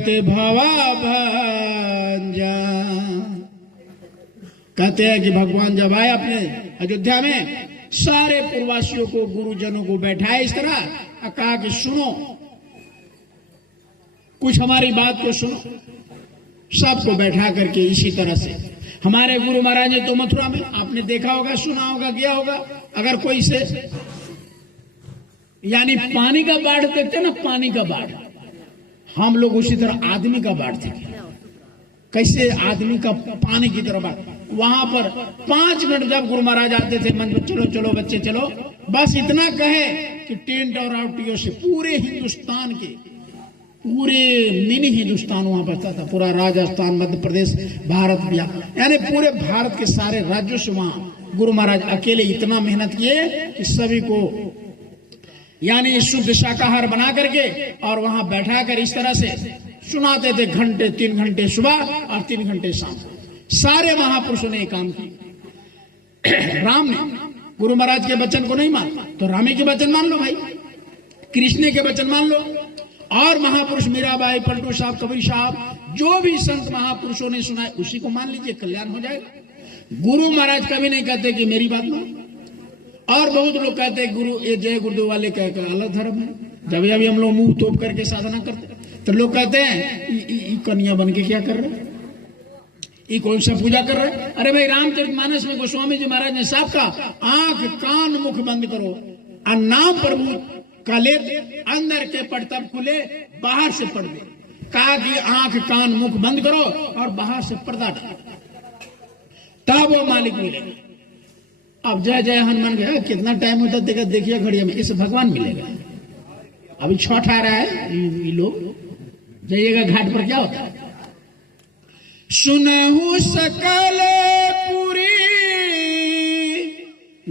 जगत भवा भंजा। कहते हैं कि भगवान जब आए अपने अयोध्या में, सारे पूर्ववासियों को, गुरुजनों को बैठाए इस तरह, कहा कि सुनो, कुछ हमारी बात को सुनो। सबको बैठा करके इसी तरह से, हमारे गुरु महाराज ने तो मथुरा में आपने देखा होगा, सुना होगा, गया होगा, अगर कोई से यानी पानी का बाढ़ देखते ना, पानी का बाढ़, हम लोग उसी तरह आदमी का बाढ़ थे। कैसे आदमी का पानी की तरह बाढ़। वहां पर 5 मिनट जब गुरु महाराज आते थे मंच में, चलो चलो बच्चे चलो, बस इतना कहे कि टेंट और आउटियों से पूरे हिंदुस्तान के, पूरे मिनी हिंदुस्तान वहां बचता था, पूरा राजस्थान, मध्य प्रदेश, भारत, बिहार, यानी पूरे भारत के सारे राज्यों से वहां गुरु महाराज अकेले इतना मेहनत किए कि सभी को यानी शुद्ध शाकाहार बना करके और वहां बैठा कर इस तरह से सुनाते थे, घंटे 3 घंटे सुबह और 3 घंटे शाम। सारे महापुरुषों ने काम किया। राम ने गुरु महाराज के वचन को नहीं माना तो रामे के वचन मान लो भाई, कृष्ण के वचन मान लो, और महापुरुष मीराबाई, पलटू साहब, कबीर साहब, जो भी संत महापुरुषों ने सुनाए उसी को मान लीजिए, कल्याण हो जाएगा। गुरु महाराज कभी नहीं कहते कि मेरी बात मान। और बहुत लोग कहते हैं गुरु, ये जय गुरुदेव वाले का अलग धर्म है। जब अभी हम लोग मुंह तोप करके साधना करते तो लोग कहते हैं कन्या बन के क्या कर रहे, ये कौन सा पूजा कर रहे। अरे भाई, रामचरितमानस में गोस्वामी जी महाराज ने साफ कहा, आंख कान मुख बंद करो और नाम प्रभु का ले, अंदर के पढ़ तब खुले, बाहर से पढ़ दे। कहा कि आंख कान मुख बंद करो और बाहर से पर्दा डालो, तब वो मालिक मिलेगा। अब जय जय हनुमान गया, कितना टाइम होता देखा, देखिए घड़िया में, इसे भगवान मिलेगा। अभी छठ आ रहा है, ये लोग जाइएगा घाट पर, क्या होता है, सुनहु सकल पुरी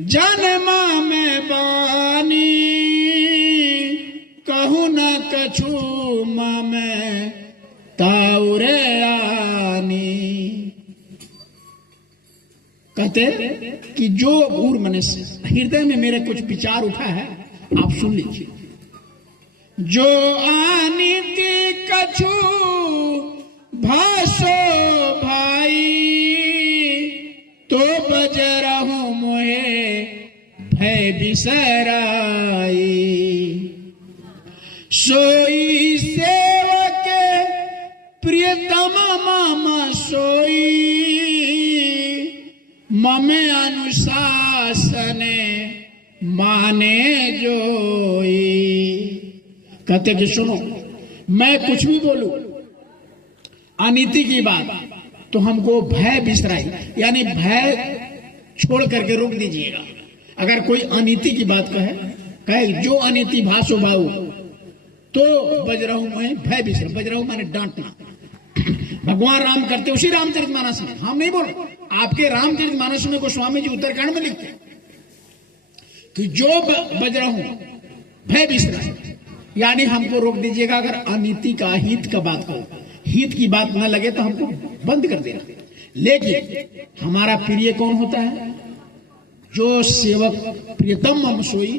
जन्मा में बानी, कहू न कछु में ताउरे आनी। कहते कि जो उर मन से हृदय में मेरे कुछ विचार उठा है, आप सुन लीजिए। जो आनीति कछु भासो भाई, तो बजरहु मोहे भय बिसराई। सोई सेवक प्रियतम मम सोई, ममे अनुशासने माने जोई। कहते कि सुनो, मैं कुछ भी बोलूं अनीति की बात तो हमको भय बिसराई, यानी भय छोड़ करके रोक दीजिएगा। अगर कोई अनीति की बात कहे जो अनीति भाषो भाऊ, तो बजरहु मैं भय बिसरा। बजरहु मैंने डांटना। भगवान राम करते उसी रामचरितमानस में, हम नहीं बोल रहे, आपके रामचरितमानस में गोस्वामी जी उत्तरकांड में लिखते कि जो बजरहु भय बिसरा, यानी हमको रोक दीजिएगा। अगर अनीति का, हित का बात करो, हित की बात न लगे तो हमको बंद कर देना। लेकिन हमारा प्रिय कौन होता है? जो सेवक प्रियतम मम सोई,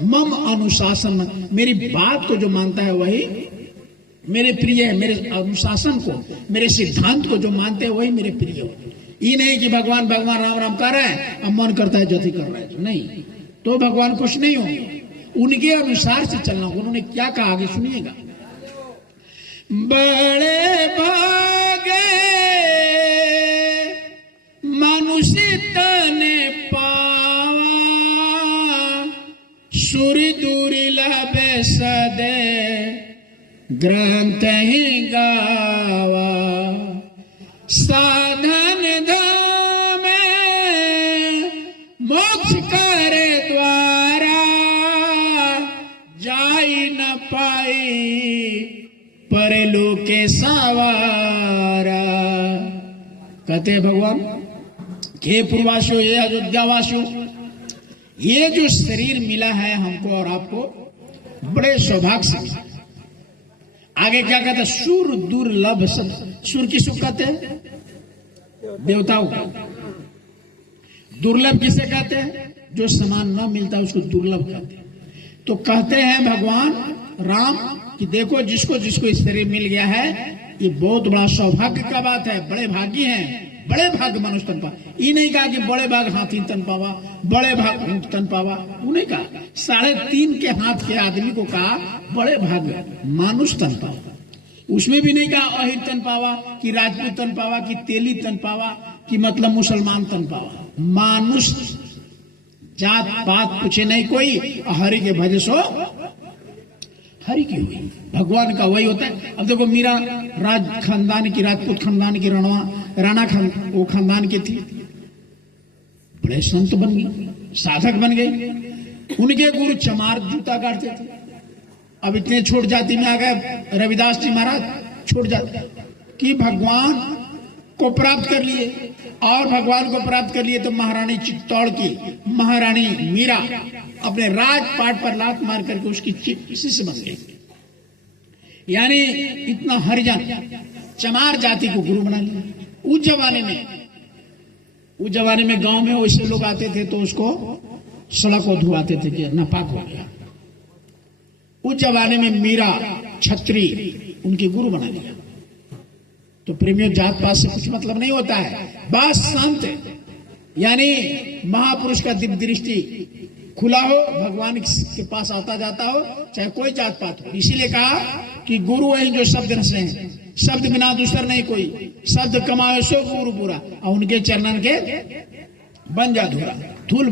मम अनुशासन, मेरी बात को जो मानता है वही मेरे प्रिय है। मेरे अनुशासन को, मेरे सिद्धांत को जो मानते हैं वही मेरे प्रिय हो। ये नहीं कि भगवान भगवान राम राम कर रहे हैं, अब मन करता है जति कर रहा है, नहीं, तो भगवान खुश नहीं होंगे। उनके अनुसार से चलना। उन्होंने क्या कहा आगे सुनिएगा। बड़े भागे मनुष्य तने पावा, सुर दुर्लभ सदे ग्रंथ ही गावा। साधन धाम मोक्ष करे द्वारा, जाई न पाई परलोके सवारा। कहते हैं भगवान हे पूर्ववासियों, ये अयोध्यावासियों, ये जो शरीर मिला है हमको और आपको, बड़े सौभाग्य से। आगे क्या कहते हैं? सुर दुर्लभ सब। सुर किसको कहते हैं? देवताओं को। दुर्लभ किसे कहते हैं? जो समान न मिलता उसको दुर्लभ कहते हैं। तो कहते हैं भगवान राम कि देखो जिसको जिसको इस शरीर मिल गया है, ये बहुत बड़ा सौभाग्य का बात है, बड़े भागी हैं, बड़े भाग मनुष्य तन पावा। ये नहीं कहा कि बड़े भाग हाथी तन पावा, बड़े भाग ऊंट तन पावा, उन्हें कहा 3.5 के हाथ के आदमी को कहा बड़े भाग मानुष तन पावा। उसमें भी नहीं कहा अहिर तन पावा कि राजपूत तन पावा कि तेली तन पावा कि मतलब मुसलमान तन पावा। मानुष जात पात पूछे नहीं कोई, हरि के भजे सो हरि की हुई। भगवान का वही होता है। अब देखो मीरा राज खानदान की, राजपूत खानदान की, राणा वो खानदान की थी, बड़े संत बन गई, साधक बन गई। उनके गुरु चमार जूता काटते थे। अब इतने छोट जाति में आ गए रविदास जी महाराज, छोट जाति कि भगवान को प्राप्त कर लिए, और भगवान को प्राप्त कर लिए तो महारानी चित्तौड़ की महारानी मीरा अपने राजपाट पर लात मार करके उसकी शिष्य बन गई। यानी इतना हरिजन चमार जाति को गुरु बना लिया। उस जमाने में गांव में वैसे लोग आते थे तो उसको सड़क को धुआते थे कि नापाक हो गया। उस जमाने में मीरा छत्री उनकी गुरु बना लिया। तो प्रेमियों, जात पात से कुछ मतलब नहीं होता है, बस संत यानी महापुरुष का दिव्य दृष्टि खुला हो, भगवान के पास आता जाता हो, चाहे कोई जात पात हो। इसीलिए कहा कि गुरु वही जो शब्द रसे हैं, शब्द बिना दूसर नहीं कोई, शब्द कमाए सो गुरु पूरा, और उनके चरणन के बन जा धूरा। धूल